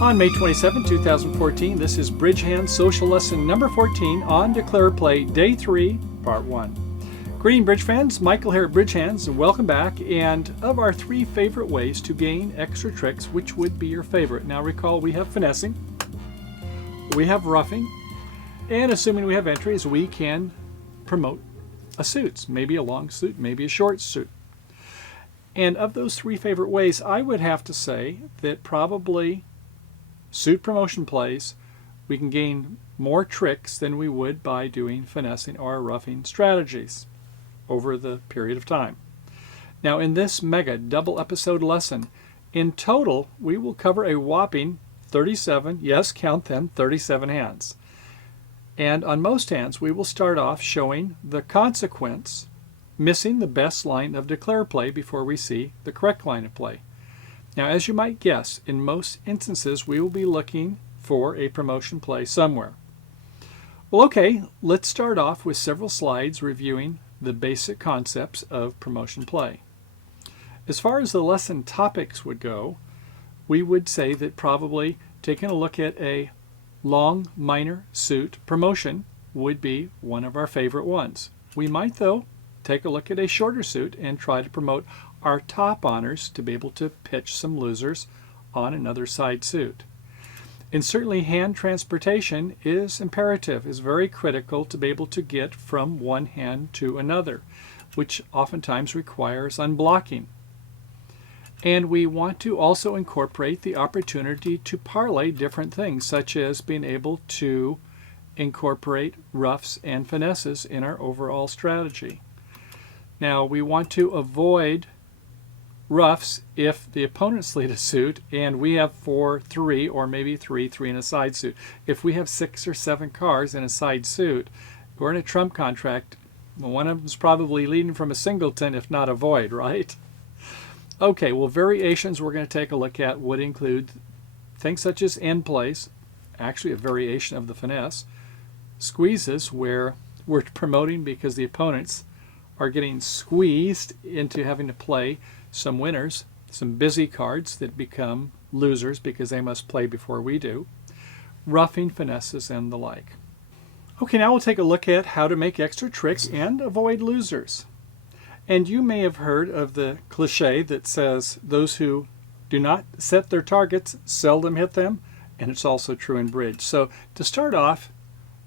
On May 27, 2014, this is Bridge Hand Social Lesson number 14 on Declare Play, Day 3, Part 1. Greeting Bridge fans, Michael here at Bridge Hands, and welcome back. And of our 3 favorite ways to gain extra tricks, which would be your favorite? Now recall, we have finessing, we have roughing, and assuming we have entries, we can promote a suit, maybe a long suit, maybe a short suit. And of those 3 favorite ways, I would have to say that probably suit promotion plays, we can gain more tricks than we would by doing finessing or roughing strategies over the period of time. Now in this mega double episode lesson, in total we will cover a whopping 37, yes count them, 37 hands. And on most hands we will start off showing the consequence, missing the best line of declare play before we see the correct line of play. Now, as you might guess, in most instances, we will be looking for a promotion play somewhere. Well, okay, let's start off with several slides reviewing the basic concepts of promotion play. As far as the lesson topics would go, we would say that probably taking a look at a long minor suit promotion would be one of our favorite ones. We might, though, take a look at a shorter suit and try to promote our top honors to be able to pitch some losers on another side suit. And certainly hand transportation is imperative, is very critical to be able to get from one hand to another, which oftentimes requires unblocking. And we want to also incorporate the opportunity to parlay different things, such as being able to incorporate roughs and finesses in our overall strategy. Now we want to avoid roughs if the opponent's lead a suit and we have 4, 3, or maybe 3 in a side suit. If we have 6 or 7 cards in a side suit, we're in a trump contract. One of them's probably leading from a singleton, if not a void, right? Okay, well, variations we're going to take a look at would include things such as end plays, actually a variation of the finesse, squeezes where we're promoting because the opponents are getting squeezed into having to play some winners, some busy cards that become losers because they must play before we do, roughing, finesses, and the like. Okay, now we'll take a look at how to make extra tricks and avoid losers. And you may have heard of the cliche that says those who do not set their targets seldom hit them, and it's also true in bridge. So to start off,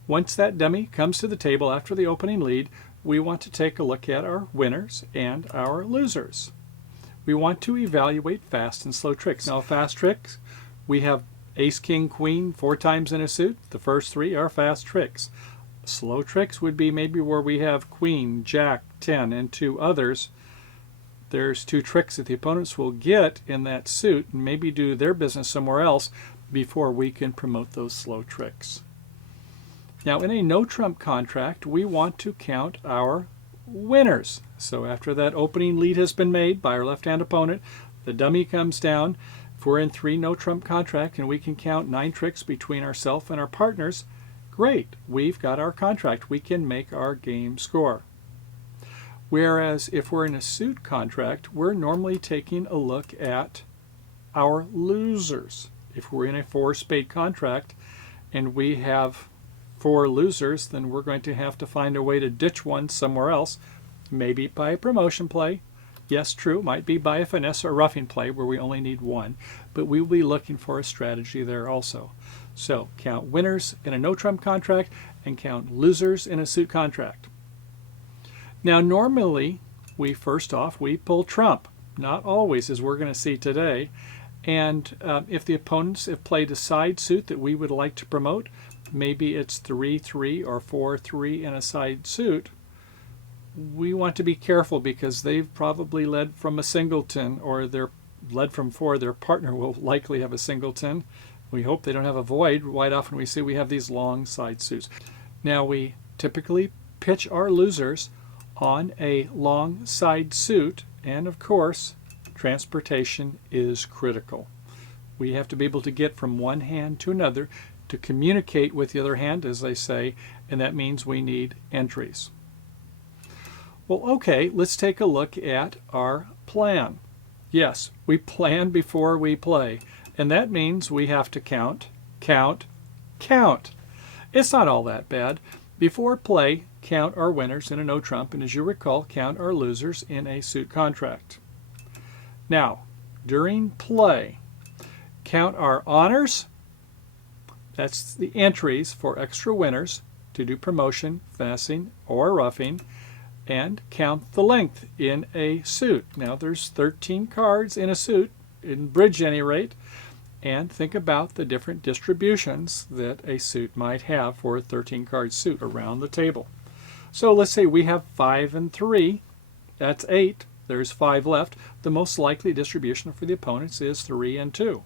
once that dummy comes to the table after the opening lead, we want to take a look at our winners and our losers. We want to evaluate fast and slow tricks. Now, fast tricks, we have ace, king, queen 4 times in a suit. The first 3 are fast tricks. Slow tricks would be maybe where we have queen, jack, 10, and 2 others. There's 2 tricks that the opponents will get in that suit and maybe do their business somewhere else before we can promote those slow tricks. Now, in a no-trump contract, we want to count our winners. So after that opening lead has been made by our left-hand opponent, the dummy comes down. If we're in 3 no-trump contract and we can count 9 tricks between ourselves and our partners, great, we've got our contract. We can make our game score. Whereas if we're in a suit contract, we're normally taking a look at our losers. If we're in a 4-spade contract and we have 4 losers, then we're going to have to find a way to ditch one somewhere else, maybe by a promotion play. Yes, true, might be by a finesse or roughing play where we only need 1, but we will be looking for a strategy there also. So count winners in a no-trump contract and count losers in a suit contract. Now normally, we pull trump. Not always, as we're going to see today. And if the opponents have played a side suit that we would like to promote, maybe it's 3-3 or 4-3 in a side suit, we want to be careful because they've probably led from a singleton, or they're led from 4. Their partner will likely have a singleton. We hope they don't have a void. Quite often we see we have these long side suits. Now we typically pitch our losers on a long side suit, and of course transportation is critical. We have to be able to get from one hand to another to communicate with the other hand, as they say, and that means we need entries. Well, okay, let's take a look at our plan. Yes, we plan before we play. And that means we have to count, count, count. It's not all that bad. Before play, count our winners in a no trump, and as you recall, count our losers in a suit contract. Now, during play, count our honors. That's the entries for extra winners to do promotion, finessing, or roughing, and count the length in a suit. Now, there's 13 cards in a suit, in bridge at any rate, and think about the different distributions that a suit might have for a 13-card suit around the table. So let's say we have 5 and 3. That's 8. There's 5 left. The most likely distribution for the opponents is 3 and 2.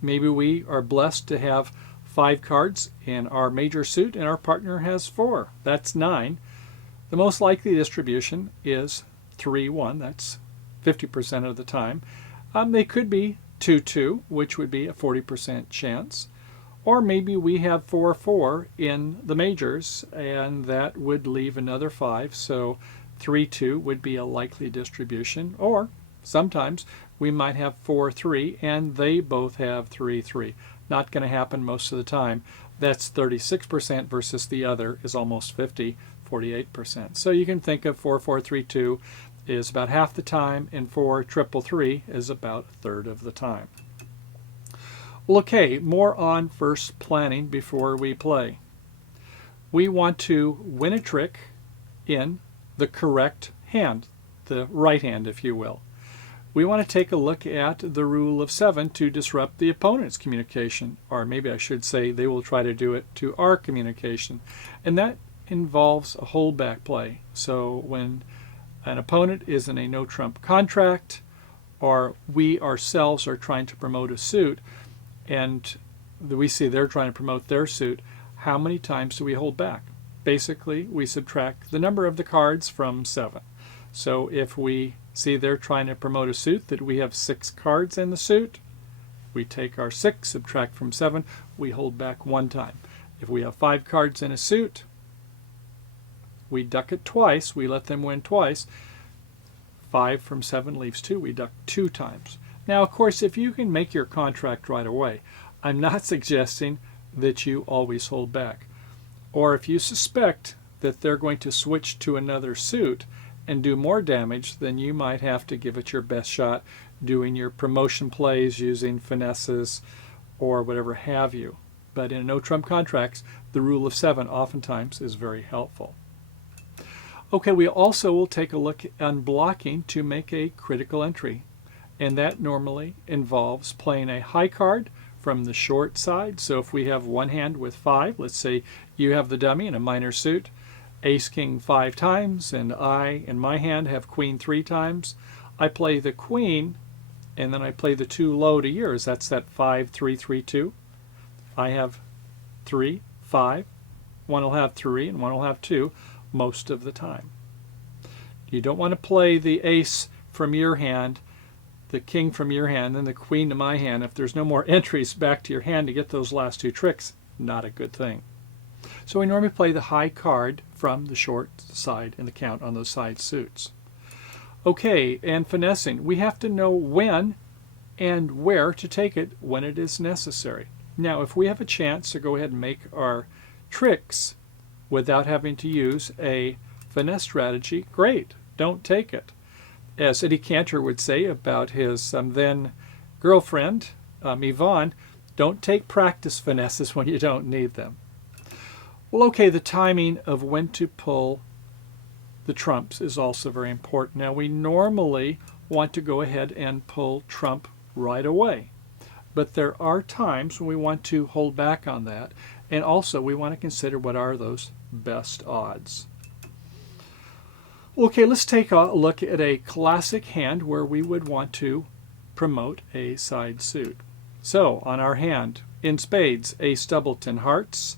Maybe we are blessed to have 5 cards in our major suit and our partner has 4. That's 9. The most likely distribution is 3-1. That's 50% of the time. They could be 2-2, which would be a 40% chance. Or maybe we have 4-4 in the majors, and that would leave another 5. So 3-2 would be a likely distribution. Or sometimes we might have 4-3, and they both have 3-3. Not going to happen most of the time. That's 36% versus the other is almost 50, 48%. So you can think of 4-4-3-2 is about half the time, and 4-3-3 is about a third of the time. Well, okay, more on first planning before we play. We want to win a trick in the correct hand, the right hand, if you will. We want to take a look at the rule of 7 to disrupt the opponent's communication, or maybe I should say they will try to do it to our communication. And that involves a holdback play. So when an opponent is in a no-trump contract, or we ourselves are trying to promote a suit, and we see they're trying to promote their suit, how many times do we hold back? Basically, we subtract the number of the cards from 7. So if we see they're trying to promote a suit that we have 6 cards in the suit, we take our 6, subtract from 7, we hold back 1 time. If we have 5 cards in a suit, we duck it twice, we let them win twice. 5 from 7 leaves 2, we duck 2 times. Now, of course, if you can make your contract right away, I'm not suggesting that you always hold back. Or if you suspect that they're going to switch to another suit and do more damage, then you might have to give it your best shot doing your promotion plays using finesses or whatever have you. But in no-trump contracts, the rule of 7 oftentimes is very helpful. Okay, we also will take a look on blocking to make a critical entry. And that normally involves playing a high card from the short side. So if we have one hand with 5, let's say you have the dummy in a minor suit, ace king 5 times, and I in my hand have queen 3 times. I play the queen, and then I play the 2 low to yours. That's that 5-3-3-2. I have 3, 5. One will have 3 and one will have 2 most of the time. You don't want to play the ace from your hand, the king from your hand, and the queen to my hand. If there's no more entries back to your hand to get those last 2 tricks, not a good thing. So we normally play the high card from the short side in the count on those side suits. Okay, and finessing. We have to know when and where to take it when it is necessary. Now, if we have a chance to go ahead and make our tricks without having to use a finesse strategy, great, don't take it. As Eddie Cantor would say about his then girlfriend, Yvonne, don't take practice finesses when you don't need them. Well, okay, the timing of when to pull the trumps is also very important. Now, we normally want to go ahead and pull trump right away. But there are times when we want to hold back on that. And also, we want to consider what are those best odds. Okay, let's take a look at a classic hand where we would want to promote a side suit. So, on our hand, in spades, ace double 10 hearts,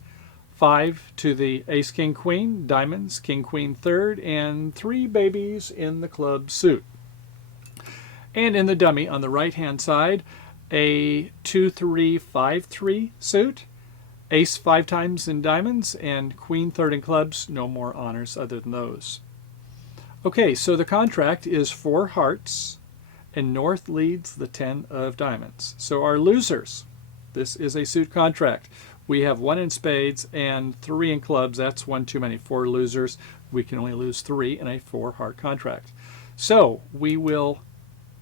5 to the ace king queen, diamonds, king queen third, and 3 babies in the club suit. And in the dummy on the right hand side, a 2-3-5-3 suit, ace 5 times in diamonds, and queen third in clubs. No more honors other than those. Okay, so the contract is 4 hearts, and north leads the 10 of diamonds. So our losers, this is a suit contract. We have 1 in spades and 3 in clubs. That's 1 too many. 4 losers. We can only lose 3 in a 4 heart contract. So we will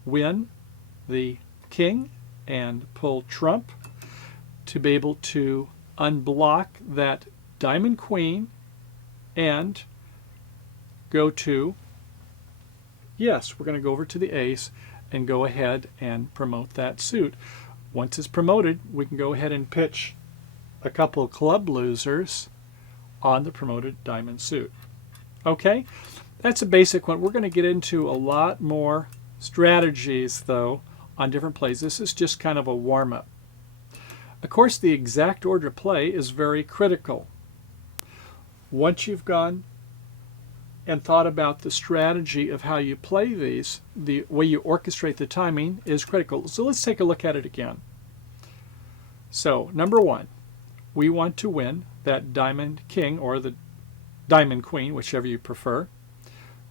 win the king and pull trump to be able to unblock that diamond queen and go to, yes, we're going to go over to the ace and go ahead and promote that suit. Once it's promoted, we can go ahead and pitch a couple of club losers on the promoted diamond suit. Okay, that's a basic one. We're going to get into a lot more strategies, though, on different plays. This is just kind of a warm-up. Of course, the exact order of play is very critical. Once you've gone and thought about the strategy of how you play these, the way you orchestrate the timing is critical. So let's take a look at it again. So, number 1, we want to win that diamond king or the diamond queen, whichever you prefer.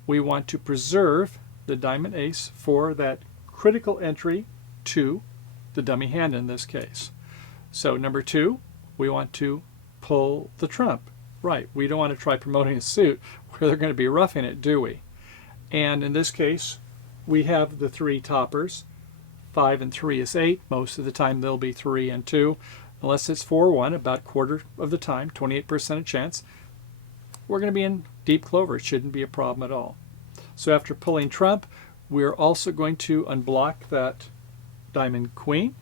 We want to preserve the diamond ace for that critical entry to the dummy hand in this case. So number 2, we want to pull the trump. Right, we don't want to try promoting a suit where they're going to be roughing it, do we? And in this case, we have the 3 toppers. 5 and 3 is 8. Most of the time they'll be 3 and 2. Unless it's 4-1, about quarter of the time, 28% of chance, we're going to be in deep clover. It shouldn't be a problem at all. So after pulling trump, we're also going to unblock that diamond queen.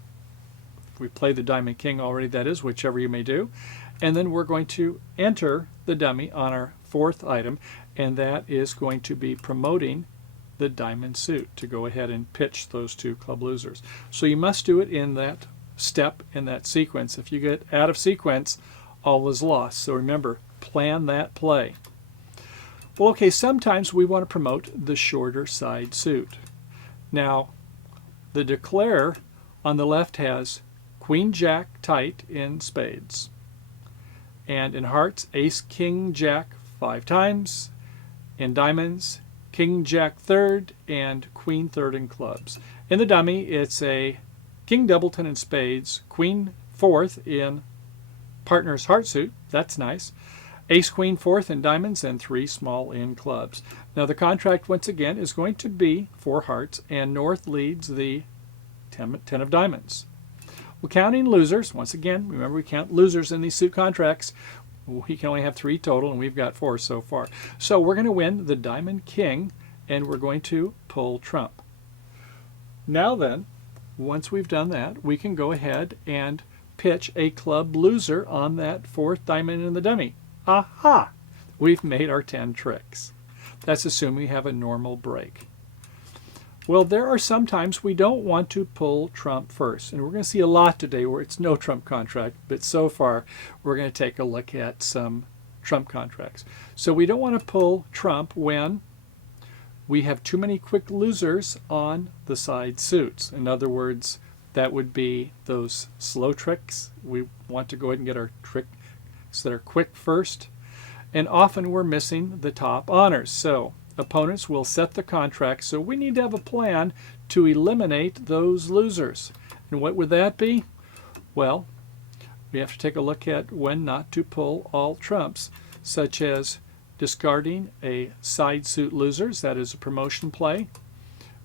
We play the diamond king already, that is, whichever you may do. And then we're going to enter the dummy on our 4th item, and that is going to be promoting the diamond suit to go ahead and pitch those 2 club losers. So you must do it in that step, in that sequence. If you get out of sequence, all is lost. So remember, plan that play. Well, okay, sometimes we want to promote the shorter side suit. Now, the declare on the left has Queen Jack tight in spades. And in hearts, Ace King Jack 5 times. In diamonds, King Jack 3rd and Queen 3rd in clubs. In the dummy, it's a King Doubleton in spades, Queen 4th in partner's heart suit. That's nice. Ace Queen 4th in diamonds and 3 small in clubs. Now the contract once again is going to be 4 hearts and north leads the 10 of diamonds. We're counting losers. Once again, remember we count losers in these suit contracts. We can only have 3 total and we've got 4 so far. So we're going to win the diamond king and we're going to pull trump. Now then, once we've done that, we can go ahead and pitch a club loser on that 4th diamond in the dummy. Aha! We've made our 10 tricks. That's assuming we have a normal break. Well, there are some times we don't want to pull trump first. And we're going to see a lot today where it's no trump contract. But so far, we're going to take a look at some trump contracts. So we don't want to pull trump when we have too many quick losers on the side suits. In other words, that would be those slow tricks. We want to go ahead and get our tricks that are quick first. And often we're missing the top honors. So opponents will set the contract. So we need to have a plan to eliminate those losers. And what would that be? Well, we have to take a look at when not to pull all trumps, such as discarding a side suit losers. That is a promotion play.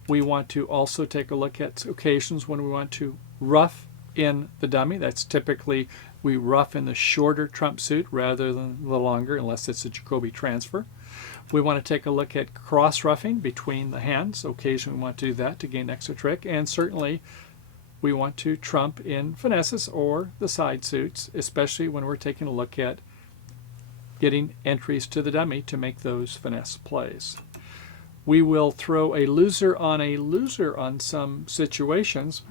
We want to also take a look at occasions when we want to rough in the dummy. That's typically we rough in the shorter trump suit rather than the longer, unless it's a Jacoby transfer. We want to take a look at cross-roughing between the hands. Occasionally we want to do that to gain extra trick. And certainly we want to trump in finesses or the side suits, especially when we're taking a look at getting entries to the dummy to make those finesse plays. We will throw a loser on some situations.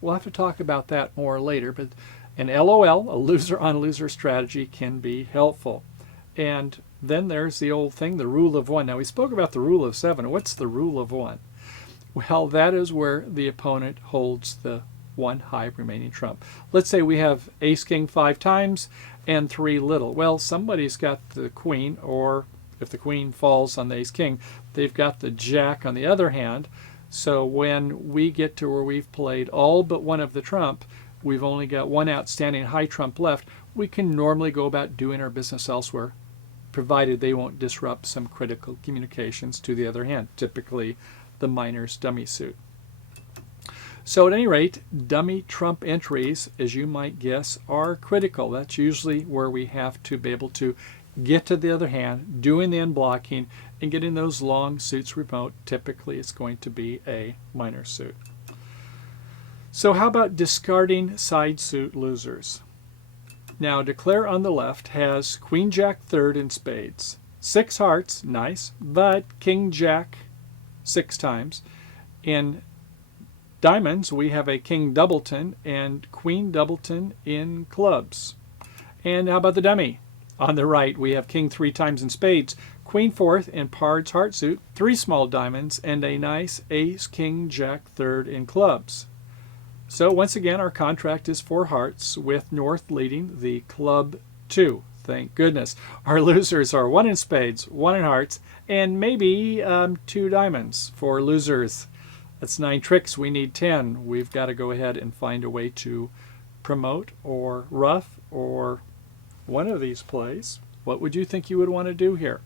We'll have to talk about that more later, but an LOL, a loser on loser strategy, can be helpful. And then there's the old thing, the rule of 1. Now we spoke about the rule of 7. What's the rule of 1? Well, that is where the opponent holds the 1 high remaining trump. Let's say we have ace king 5 times and 3 little. Well, somebody's got the queen, or if the queen falls on the ace king, they've got the jack on the other hand. So when we get to where we've played all but one of the trump, we've only got one outstanding high trump left, we can normally go about doing our business elsewhere, provided they won't disrupt some critical communications to the other hand, typically the miner's dummy suit. So at any rate, dummy trump entries, as you might guess, are critical. That's usually where we have to be able to get to the other hand, doing the unblocking, and getting those long suits remote. Typically it's going to be a minor suit. So how about discarding side suit losers? Now Declare on the left has Queen Jack third in spades. 6 hearts, nice, but King Jack 6 times. In diamonds, we have a King Doubleton and Queen Doubleton in clubs. And how about the dummy? On the right, we have King 3 times in spades, Queen 4th in Pard's heart suit, 3 small diamonds, and a nice Ace King Jack 3rd in clubs. So once again, our contract is 4 hearts, with North leading the club 2. Thank goodness. Our losers are 1 in spades, 1 in hearts, and maybe 2 diamonds for losers. That's 9 tricks. We need 10. We've got to go ahead and find a way to promote or rough or one of these plays. What would you think you would want to do here?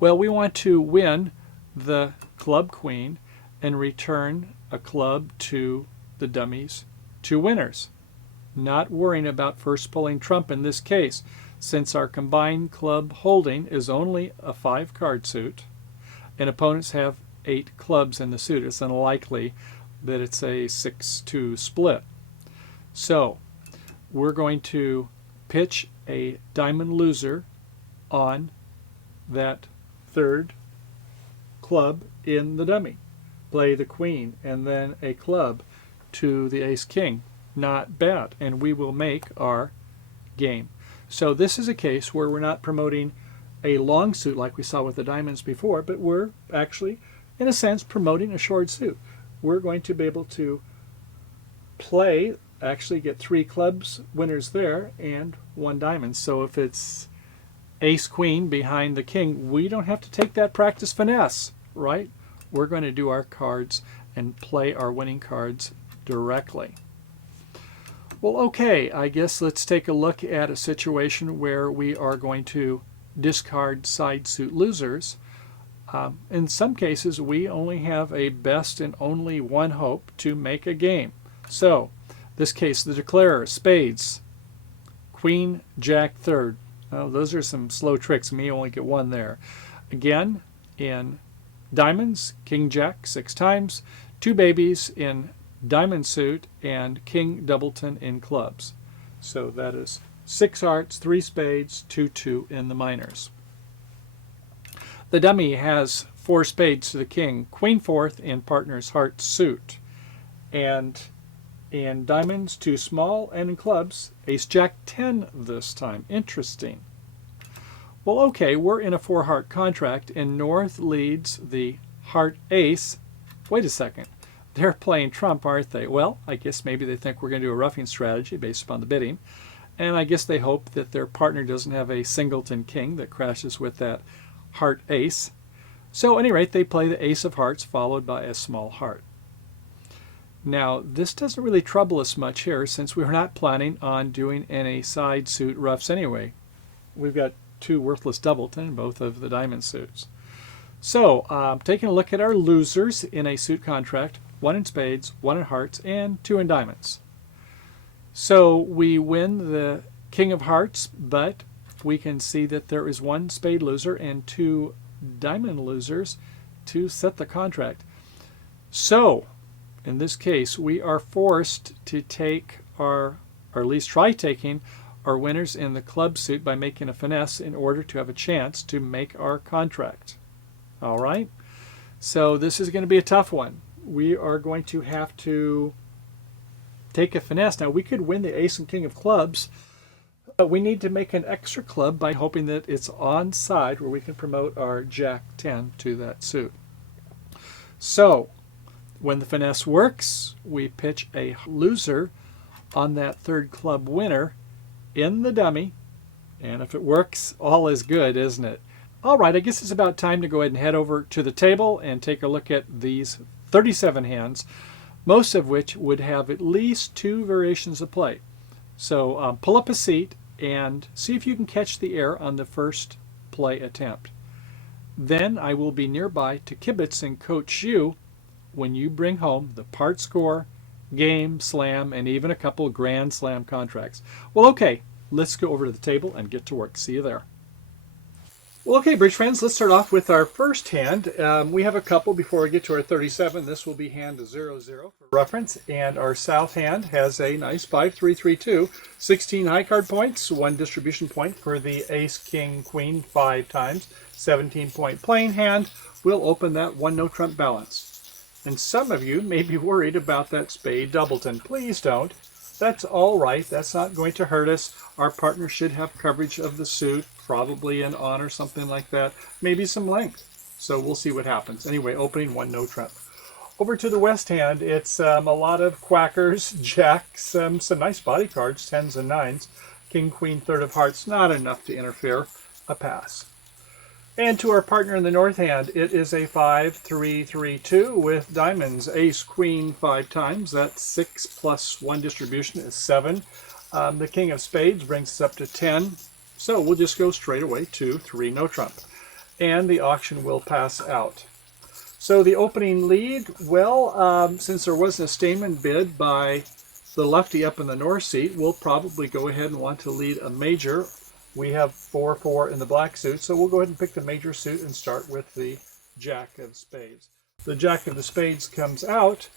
Well, we want to win the club queen and return a club to the dummies 2 winners. Not worrying about first pulling trump in this case, since our combined club holding is only a 5 card suit and opponents have 8 clubs in the suit. It's unlikely that it's a 6-2 split. So we're going to pitch a diamond loser on that 3rd club in the dummy. Play the queen and then a club to the ace king. Not bad. And we will make our game. So this is a case where we're not promoting a long suit like we saw with the diamonds before, but we're actually, in a sense, promoting a short suit. We're going to be able to play, actually get 3 clubs winners there and 1 diamond. So if it's ace queen behind the king, we don't have to take that practice finesse, right? We're going to do our cards and play our winning cards directly. Well, okay, I guess let's take a look at a situation where we are going to discard side suit losers. In some cases, we only have a best and only one hope to make a game. So, this case, the Declarer, spades, Queen, Jack, third. Oh, those are some slow tricks. Me only get 1 there. Again, in diamonds, King, Jack, 6 times. 2 babies in diamond suit and King Doubleton in clubs. So that is 6 hearts, 3 spades, 2 in the minors. The dummy has 4 spades to the king, Queen 4th in partner's heart suit, and in diamonds 2 small, and in clubs Ace Jack 10 this time. Interesting. Well, okay, we're in a 4 heart contract and North leads the heart ace. Wait a second. They're playing trump, aren't they? Well, I guess maybe they think we're going to do a roughing strategy based upon the bidding. And I guess they hope that their partner doesn't have a singleton king that crashes with that heart ace. So at any rate, they play the ace of hearts followed by a small heart. Now, this doesn't really trouble us much here since we're not planning on doing any side suit roughs anyway. We've got 2 worthless doubleton in both of the diamond suits. So, taking a look at our losers in a suit contract, 1 in spades, 1 in hearts, and 2 in diamonds. So we win the king of hearts, but we can see that there is 1 spade loser and 2 diamond losers to set the contract. So, in this case, we are forced to take or at least try taking our winners in the club suit by making a finesse in order to have a chance to make our contract. All right? So this is going to be a tough one. We are going to have to take a finesse. Now, we could win the ace and king of clubs, but we need to make an extra club by hoping that it's on side where we can promote our Jack 10 to that suit. So, when the finesse works, we pitch a loser on that 3rd club winner in the dummy, and if it works, all is good, isn't it? All right, I guess it's about time to go ahead and head over to the table and take a look at these 37 hands, most of which would have at least 2 variations of play. So pull up a seat and see if you can catch the air on the first play attempt. Then I will be nearby to kibitz and coach you when you bring home the part score, game, slam, and even a couple of grand slam contracts. Well, okay, let's go over to the table and get to work. See you there. Well, okay, bridge friends, let's start off with our first hand. We have a couple before we get to our 37. This will be hand 0-0 for reference, and our south hand has a nice 5-3-3-2, 16 high card points, 1 distribution point for the ace, king, queen 5 times, 17-point playing hand. We'll open that 1 no trump balance. And some of you may be worried about that spade doubleton. Please don't. That's all right. That's not going to hurt us. Our partner should have coverage of the suit, probably an on or something like that, maybe some length. So we'll see what happens. Anyway, opening 1 no trump. Over to the west hand, it's a lot of quackers, jacks, some nice body cards, 10s and 9s, king, queen, third of hearts, not enough to interfere, a pass. And to our partner in the north hand, it is a 5-3-3-2 with diamonds, ace, queen 5 times. That's 6 plus 1 distribution is 7. The king of spades brings us up to 10. So we'll just go straight away to 3 no trump. And the auction will pass out. So the opening lead, well, since there wasn't a Stayman bid by the lefty up in the north seat, we'll probably go ahead and want to lead a major. We have 4-4 in the black suit, so we'll go ahead and pick the major suit and start with the jack of spades. The jack of the spades comes out.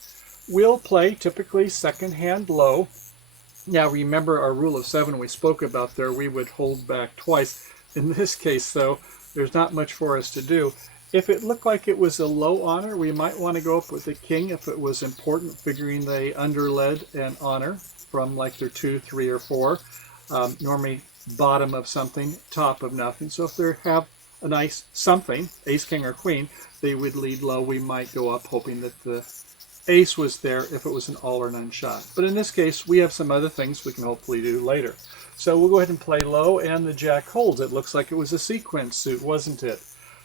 We'll play typically second hand low. Now remember our rule of 7 we spoke about there, we would hold back twice. In this case, though, there's not much for us to do. If it looked like it was a low honor, we might want to go up with the king if it was important, figuring they underled an honor from like their 2, 3, or 4. Normally bottom of something, top of nothing. So if they have a nice something, ace, king, or queen, they would lead low. We might go up hoping that the ace was there if it was an all or none shot. But in this case, we have some other things we can hopefully do later. So we'll go ahead and play low, and the jack holds. It looks like it was a sequence suit, wasn't it?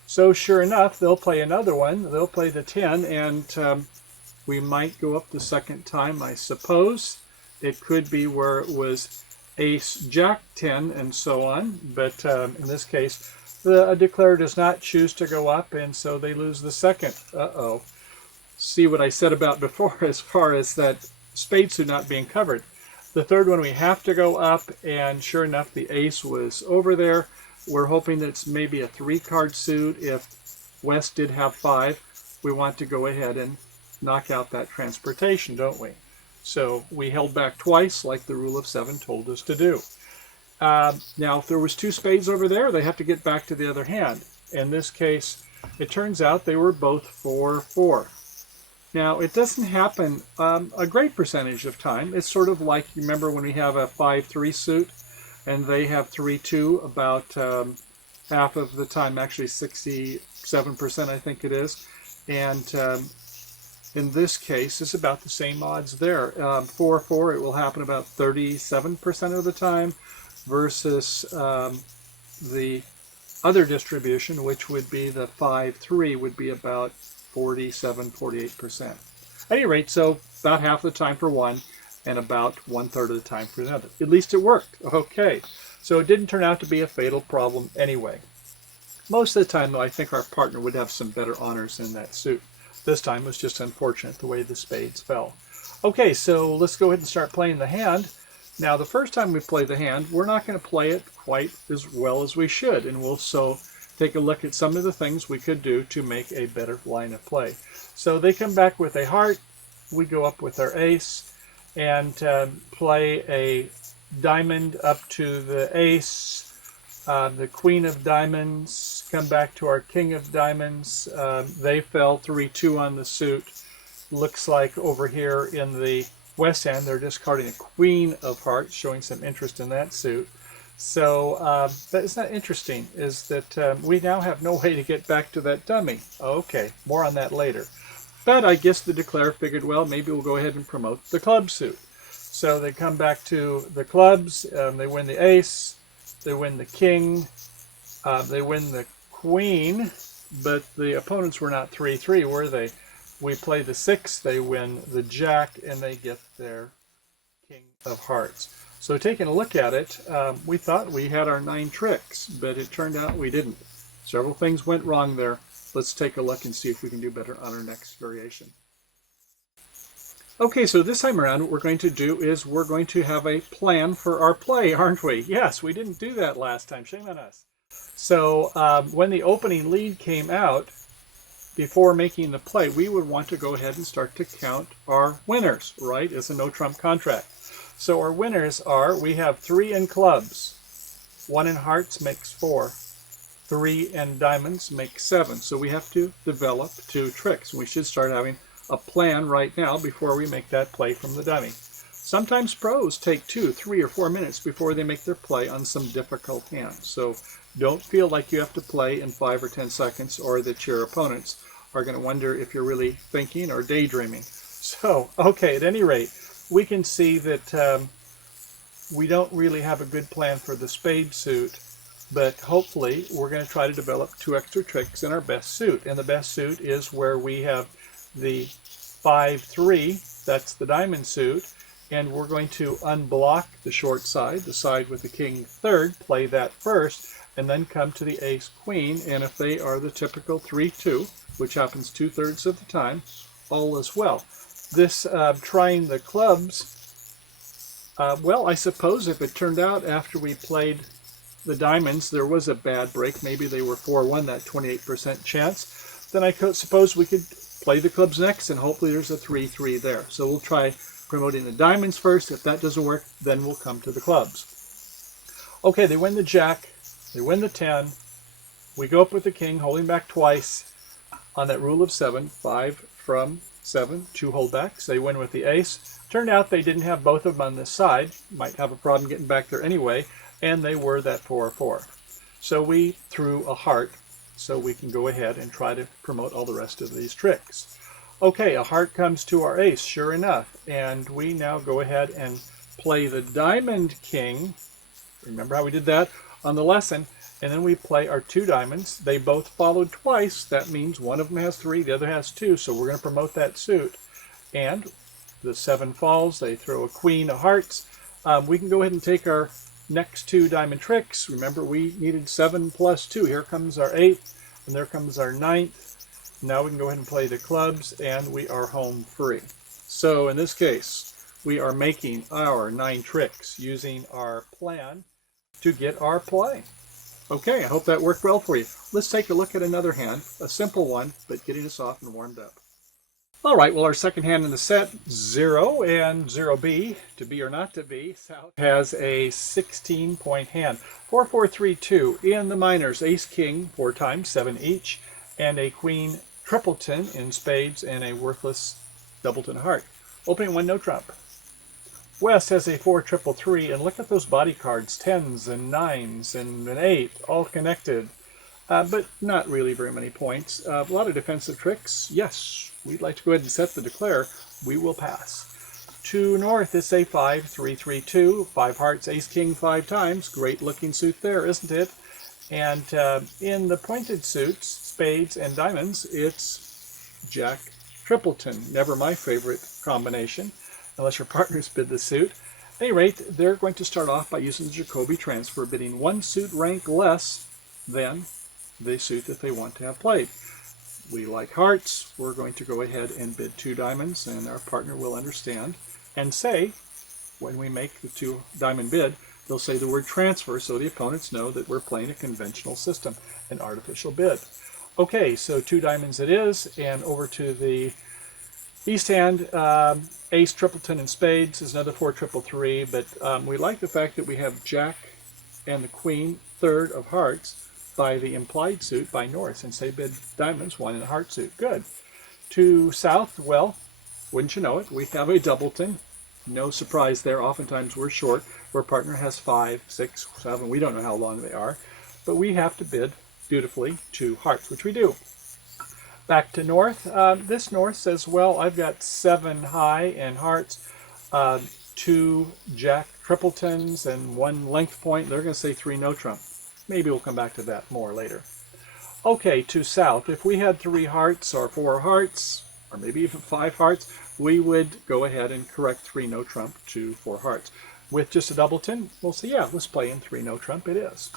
So sure enough, they'll play another one. They'll play the 10, and we might go up the second time, I suppose. It could be where it was ace, jack, 10, and so on. But in this case, the declarer does not choose to go up, and so they lose the second. Uh-oh. See what I said about before as far as that spade suit not being covered. The third one we have to go up, and sure enough, the ace was over there. We're hoping that it's maybe a 3-card suit. If West did have 5, we want to go ahead and knock out that transportation, don't we? So we held back twice, like the rule of 7 told us to do. Now, if there was 2 spades over there, they have to get back to the other hand. In this case, it turns out they were both 4-4. Now, it doesn't happen a great percentage of time. It's sort of like, you remember when we have a 5-3 suit, and they have 3-2 about half of the time, actually 67% I think it is. And in this case, it's about the same odds there. 4-4, it will happen about 37% of the time versus the other distribution, which would be the 5-3, would be about 47, 48%. At any rate, so about half the time for one and about 1/3 of the time for another. At least it worked. Okay, so it didn't turn out to be a fatal problem anyway. Most of the time, though, I think our partner would have some better honors in that suit. This time was just unfortunate the way the spades fell. Okay, so let's go ahead and start playing the hand. Now, the first time we play the hand, we're not going to play it quite as well as we should, and we'll so take a look at some of the things we could do to make a better line of play. So they come back with a heart, we go up with our ace, and play a diamond up to the ace, the queen of diamonds, come back to our king of diamonds. They fell 3-2 on the suit. Looks like over here in the west hand, they're discarding a queen of hearts, showing some interest in that suit. So that is not interesting, is that we now have no way to get back to that dummy. Okay, more on that later. But I guess the declarer figured, well, maybe we'll go ahead and promote the club suit. So they come back to the clubs, they win the ace, they win the king, they win the queen, but the opponents were not 3-3, were they? we play the 6, they win the Jack, and they get their King of Hearts. So taking a look at it, we thought we had our 9 tricks, but it turned out we didn't. Several things went wrong there. Let's take a look and see if we can do better on our next variation. Okay, so this time around what we're going to do is we're going to have a plan for our play, aren't we? Yes, we didn't do that last time. Shame on us. So when the opening lead came out, before making the play, we would want to go ahead and start to count our winners, right? It's a no-trump contract. So our winners are, we have 3 in clubs. 1 in hearts makes 4. 3 in diamonds makes 7. So we have to develop 2 tricks. We should start having a plan right now before we make that play from the dummy. Sometimes pros take 2, 3, or 4 minutes before they make their play on some difficult hands. So don't feel like you have to play in 5 or 10 seconds or that your opponents are going to wonder if you're really thinking or daydreaming. So, okay, at any rate, we can see that we don't really have a good plan for the spade suit, but hopefully we're going to try to develop 2 extra tricks in our best suit. And the best suit is where we have the 5-3, that's the diamond suit, and we're going to unblock the short side, the side with the king third, play that first, and then come to the ace queen, and if they are the typical 3-2, which happens 2/3 of the time, all is well. This trying the clubs, well, I suppose if it turned out after we played the diamonds there was a bad break, maybe they were 4-1, that 28% chance, then I suppose we could play the clubs next and hopefully there's a 3-3 there. So we'll try promoting the diamonds first. If that doesn't work, then we'll come to the clubs. Okay, they win the jack, they win the 10, we go up with the king, holding back twice on that rule of 7, 5 from 7, 2 holdbacks. They win with the ace. Turned out they didn't have both of them on this side, might have a problem getting back there anyway, and they were that 4-4. So we threw a heart so we can go ahead and try to promote all the rest of these tricks. Okay, a heart comes to our ace, sure enough, and we now go ahead and play the diamond king. Remember how we did that on the lesson? And then we play our 2 diamonds. They both followed twice. That means one of them has 3, the other has 2, so we're going to promote that suit. And the 7 falls, they throw a queen of hearts. We can go ahead and take our next 2 diamond tricks. Remember, we needed 7 plus 2. Here comes our 8th, and there comes our 9th. Now we can go ahead and play the clubs, and we are home free. So in this case, we are making our 9 tricks using our plan to get our play. Okay, I hope that worked well for you. Let's take a look at another hand, a simple one, but getting us off and warmed up. All right, well, our second hand in the set, 0 and 0B, to be or not to be, South has a 16-point hand. 4-4-3-2 in the minors, ace-king 4 times, 7 each, and a queen tripleton in spades and a worthless doubleton heart. Opening 1, no trump. West has a 4-3-3, and look at those body cards, 10s and 9s and an 8, all connected. But not really very many points. A lot of defensive tricks. Yes, we'd like to go ahead and set the declare. We will pass. To north is a 5-3-3-2, 5 hearts, ace-king 5 times. Great looking suit there, isn't it? And in the pointed suits, spades and diamonds, it's Jack Tripleton. Never my favorite combination, unless your partners bid the suit. At any rate, they're going to start off by using the Jacobi transfer, bidding 1 suit rank less than the suit that they want to have played. We like hearts. We're going to go ahead and bid 2 diamonds, and our partner will understand and say, when we make the 2 diamond bid, they'll say the word transfer so the opponents know that we're playing a conventional system, an artificial bid. Okay, so 2 diamonds it is, and over to the east hand, ace, tripleton, and spades is another 4-3-3, but we like the fact that we have Jack and the Queen, third of hearts, by the implied suit by north, since they bid diamonds, 1 in a heart suit. Good. To south, well, wouldn't you know it, we have a doubleton. No surprise there. Oftentimes we're short. Our partner has 5, 6, 7. We don't know how long they are, but we have to bid dutifully 2 hearts, which we do. Back to north. This north says, well, I've got 7 high and hearts, 2 Jack tripletons, and 1 length point. They're going to say 3 no trump. Maybe we'll come back to that more later. Okay, to south. If we had 3 hearts or 4 hearts, or maybe even 5 hearts, we would go ahead and correct 3 no trump to 4 hearts. With just a doubleton, we'll say, yeah, let's play in 3 no trump. It is.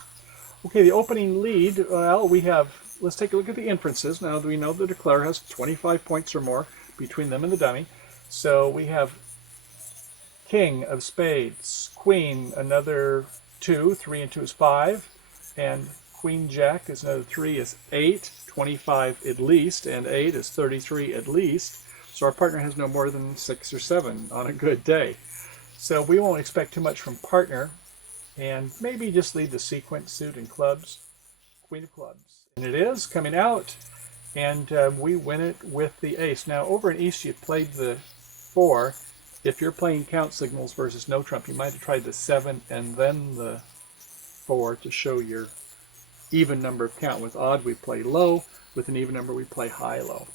Okay, the opening lead, well, we have, let's take a look at the inferences. Now, we know the declare has 25 points or more between them and the dummy. So we have king of spades, queen, another 2, 3 and 2 is 5, and queen jack is another 3 is 8, 25 at least, and 8 is 33 at least. So our partner has no more than 6 or 7 on a good day. So we won't expect too much from partner, and maybe just leave the sequence, suit, and clubs, queen of clubs. And it is coming out, and we win it with the ace. Now, over in East, you played the 4. If you're playing count signals versus no trump, you might have tried the 7 and then the 4 to show your even number of count. With odd, we play low. With an even number, we play high-low.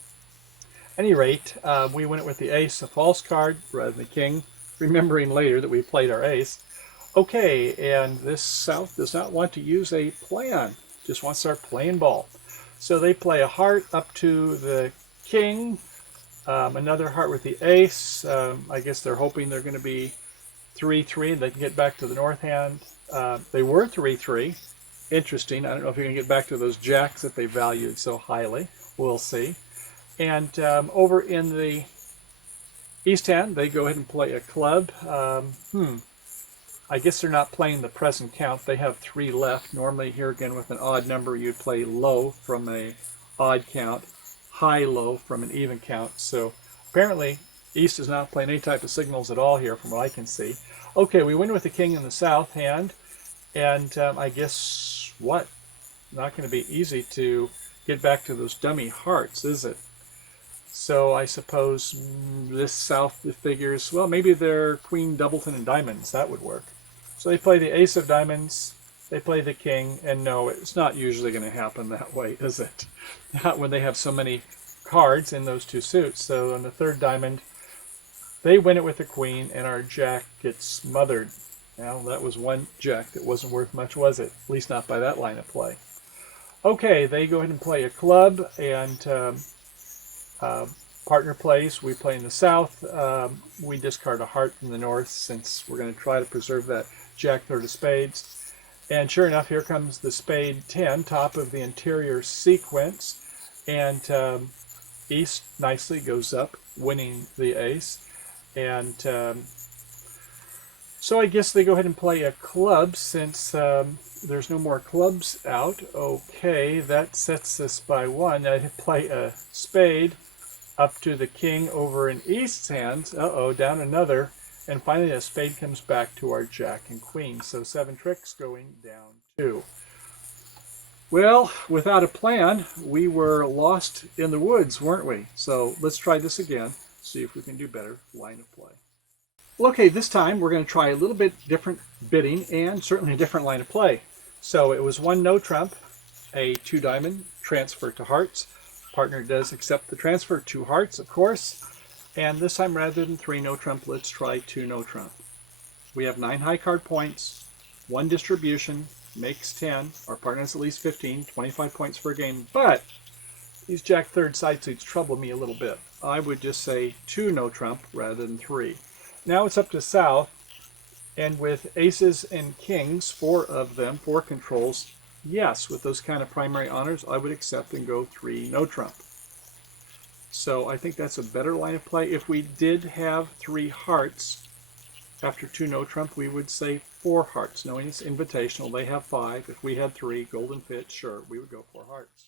At any rate, we win it with the ace, a false card rather than the king, remembering later that we played our ace. Okay, and this South does not want to use a plan, just wants to start playing ball. So they play a heart up to the king, another heart with the ace. I guess they're hoping they're going to be 3-3 and they can get back to the north hand. They were 3-3. Interesting. I don't know if you're going to get back to those jacks that they valued so highly. We'll see. And over in the East hand, they go ahead and play a club. I guess they're not playing the present count. They have 3 left. Normally here again with an odd number, you'd play low from a odd count, high-low from an even count. So apparently East is not playing any type of signals at all here from what I can see. Okay, we win with the king in the South hand. And I guess what? Not going to be easy to get back to those dummy hearts, is it? So I suppose this South figures, well, maybe they're queen, doubleton, and diamonds. That would work. So they play the ace of diamonds, they play the king, and no, it's not usually going to happen that way, is it? Not when they have so many cards in those 2 suits. So on the 3rd diamond, they win it with the queen, and our jack gets smothered. Now, that was one jack that wasn't worth much, was it? At least not by that line of play. Okay, they go ahead and play a club, and partner plays. We play in the South. We discard a heart from the North since we're going to try to preserve that jack 3rd of spades. And sure enough, here comes the spade 10, top of the interior sequence. And East nicely goes up, winning the ace. And so I guess they go ahead and play a club since there's no more clubs out. Okay, that sets us by 1. They play a spade up to the king over in East's hands. Uh-oh, down another. And finally a spade comes back to our jack and queen. So 7 tricks going down 2. Well, without a plan, we were lost in the woods, weren't we? So let's try this again, see if we can do better line of play. Well, okay, this time we're going to try a little bit different bidding and certainly a different line of play. So it was 1 no trump, a 2 diamond, transfer to hearts. Partner does accept the transfer, 2 hearts, of course. And this time, rather than 3 no trump, let's try 2 no trump. We have 9 high card points, 1 distribution, makes 10. Our partner has at least 15, 25 points for a game. But these jack 3rd side suits trouble me a little bit. I would just say 2 no trump rather than 3. Now it's up to South, and with aces and kings, 4 of them, 4 controls, yes, with those kind of primary honors, I would accept and go 3 no trump. So I think that's a better line of play. If we did have 3 hearts after 2 no trump, we would say 4 hearts. Knowing it's invitational, they have 5. If we had 3, golden fit, sure, we would go 4 hearts.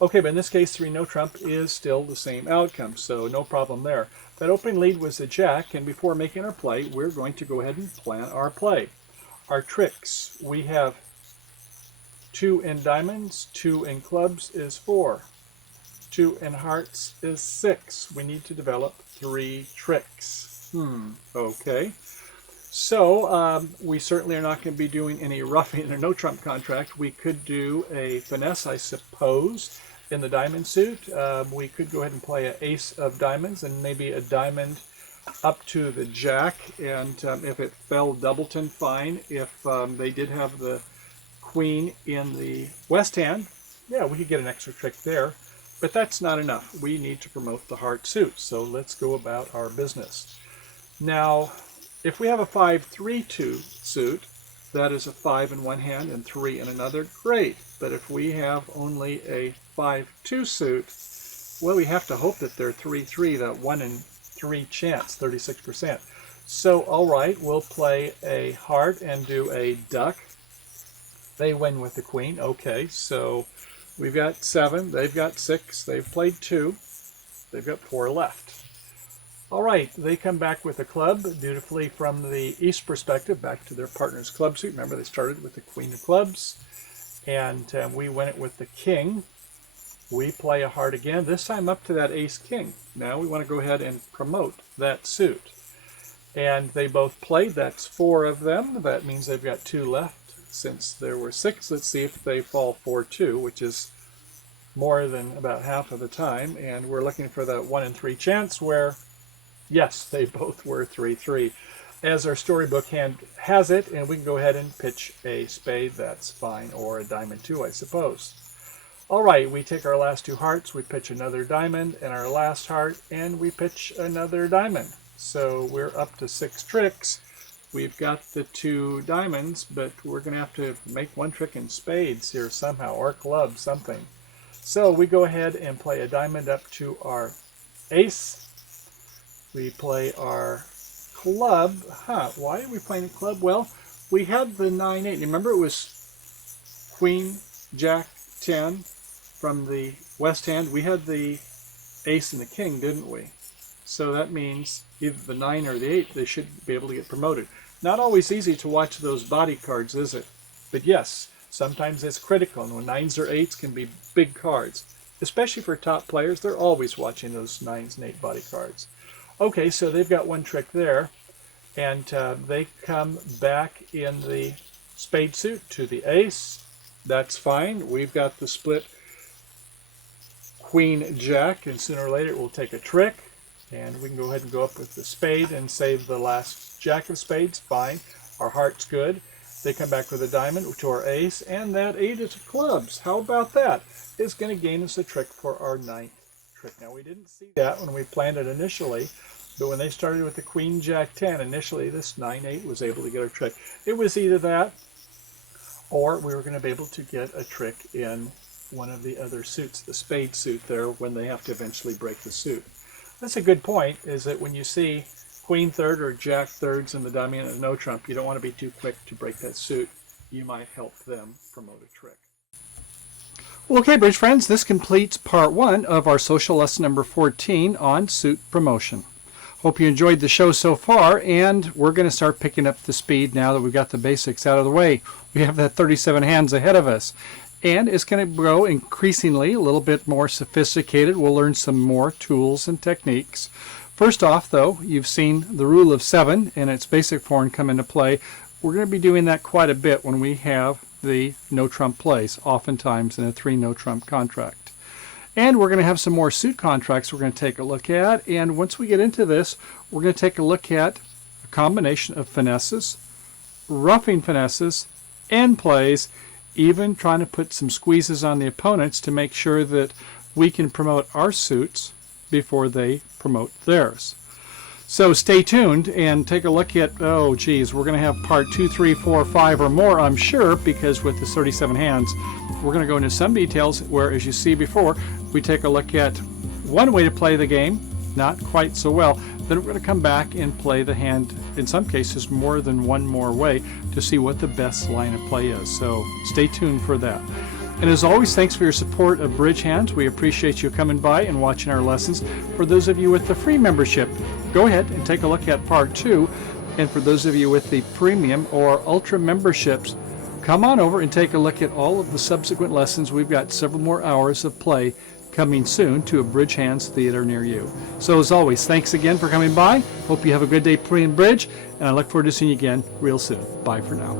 Okay, but in this case, 3 no trump is still the same outcome, so no problem there. That opening lead was the jack, and before making our play, we're going to go ahead and plan our play. Our tricks, we have 2 in diamonds, 2 in clubs is 4. 2 in hearts is 6. We need to develop 3 tricks. Okay. So we certainly are not going to be doing any roughing in a no trump contract. We could do a finesse, I suppose, in the diamond suit. We could go ahead and play an ace of diamonds and maybe a diamond up to the jack. And if it fell doubleton, fine. If they did have the queen in the west hand, yeah, we could get an extra trick there. But that's not enough. We need to promote the heart suit. So let's go about our business. Now, if we have a 5-3-2 suit, that is a 5 in one hand and 3 in another, great. But if we have only a 5-2 suit, well, we have to hope that they're 3-3, that 1 in 3 chance, 36%. So, all right, we'll play a heart and do a duck. They win with the queen. Okay, so we've got 7, they've got 6, they've played 2, they've got 4 left. All right, they come back with a club, dutifully from the East perspective, back to their partner's club suit. Remember, they started with the queen of clubs, and we win it with the king. We play a heart again, this time up to that ace-king. Now we want to go ahead and promote that suit. And they both played, that's 4 of them. That means they've got 2 left. Since there were 6, let's see if they fall 4-2, which is more than about half of the time. And we're looking for that 1 in 3 chance where, yes, they both were 3-3. As our storybook hand has it, and we can go ahead and pitch a spade, that's fine, or a diamond too, I suppose. All right, we take our last 2 hearts, we pitch another diamond, and our last heart, and we pitch another diamond. So we're up to 6 tricks. We've got the 2 diamonds, but we're going to have to make 1 trick in spades here somehow, or club, something. So we go ahead and play a diamond up to our ace. We play our club. Why are we playing a club? Well, we had the 9-8. Remember, it was queen, jack, 10 from the west hand. We had the ace and the king, didn't we? So that means either the 9 or the 8, they should be able to get promoted. Not always easy to watch those body cards, is it? But yes, sometimes it's critical, and when 9s or 8s can be big cards. Especially for top players, they're always watching those 9s and 8 body cards. Okay, so they've got 1 trick there, and they come back in the spade suit to the ace. That's fine. We've got the split queen, jack, and sooner or later it will take a trick. And we can go ahead and go up with the spade and save the last jack of spades. Fine. Our heart's good. They come back with a diamond to our ace, and that 8 of clubs. How about that? It's going to gain us a trick for our 9th trick. Now, we didn't see that when we planned it initially, but when they started with the queen, jack, 10, initially this 9-8 was able to get our trick. It was either that, or we were going to be able to get a trick in one of the other suits, the spade suit there, when they have to eventually break the suit. That's a good point, is that when you see queen third or jack thirds in the dummy and no trump, you don't want to be too quick to break that suit. You might help them promote a trick. Well, okay, bridge friends, this completes part 1 of our social lesson number 14 on suit promotion. Hope you enjoyed the show so far, and we're going to start picking up the speed now that we've got the basics out of the way. We have that 37 hands ahead of us. And it's going to grow increasingly a little bit more sophisticated. We'll learn some more tools and techniques. First off, though, you've seen the rule of 7 in its basic form come into play. We're going to be doing that quite a bit when we have the no trump plays, oftentimes in a 3 no trump contract. And we're going to have some more suit contracts we're going to take a look at. And once we get into this, we're going to take a look at a combination of finesses, roughing finesses, end plays, even trying to put some squeezes on the opponents to make sure that we can promote our suits before they promote theirs. So stay tuned and take a look at, oh geez, we're going to have part 2, 3, 4, 5 or more, I'm sure, because with the 37 hands, we're going to go into some details where, as you see before, we take a look at one way to play the game, not quite so well. Then we're going to come back and play the hand, in some cases, more than one more way to see what the best line of play is. So stay tuned for that. And as always, thanks for your support of Bridge Hands. We appreciate you coming by and watching our lessons. For those of you with the free membership, go ahead and take a look at part 2. And for those of you with the premium or ultra memberships, come on over and take a look at all of the subsequent lessons. We've got several more hours of play coming soon to a Bridge Hands theater near you. So as always, thanks again for coming by. Hope you have a good day playing bridge, and I look forward to seeing you again real soon. Bye for now.